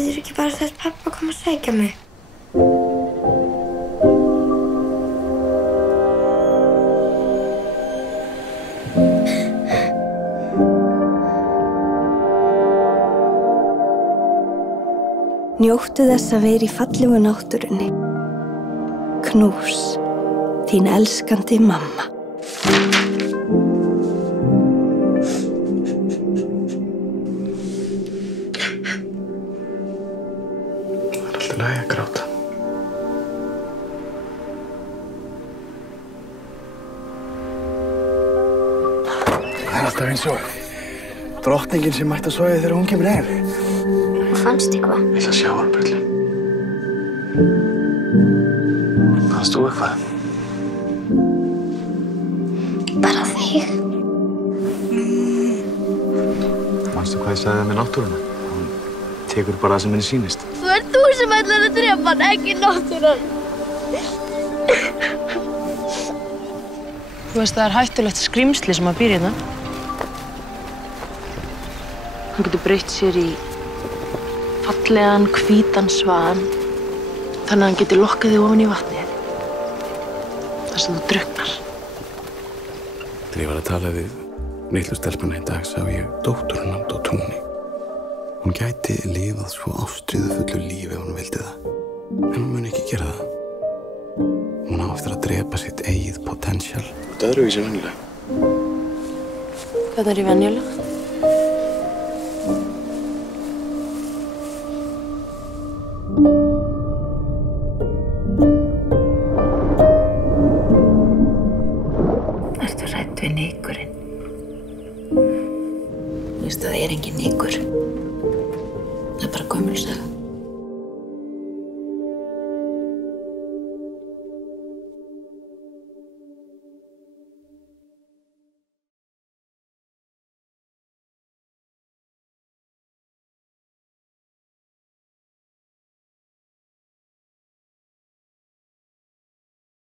Getur ekki bara sagt pabba að koma að sækja mig? Njóttu þess að vera í fallegu náttúrunni. Knús, þín elskandi mamma. Það er alltaf lagi að gráta. Það er alltaf eins og drottningin sem mætti að sofa þegar hún kemur heim. Hvað fannst eitthvað? Ég ætla að sjá hann, Brulli. Fannst þú eitthvað? Bara þig. Manstu hvað ég sagði með náttúruna? Hún tekur bara það sem henni sýnist. Það er þú sem ætlar að drepa hann, ekki náttúran. Þú veist, það er hættulegt skrímsli sem að býr hérna. Hann getur breytt sér í fallegan, hvítan svan, þannig að hann getur lokkað þig ofan í vatnið. Þar sem þú drukknar. Þegar ég var að tala við litlu stelpuna í dag sá ég dótturinn á túni. Hún gæti lifað svo ástríðufullu lífi ef hún vildi það. En hún mun ekki gera það. Hún á eftir að drepa sitt eigið potential. Þetta er öðruvísi venjulega. Hvað er í venjulega? Ertu hrædd við nykurinn? Þú veist að það er engin nykur. Það er bara gömul saga.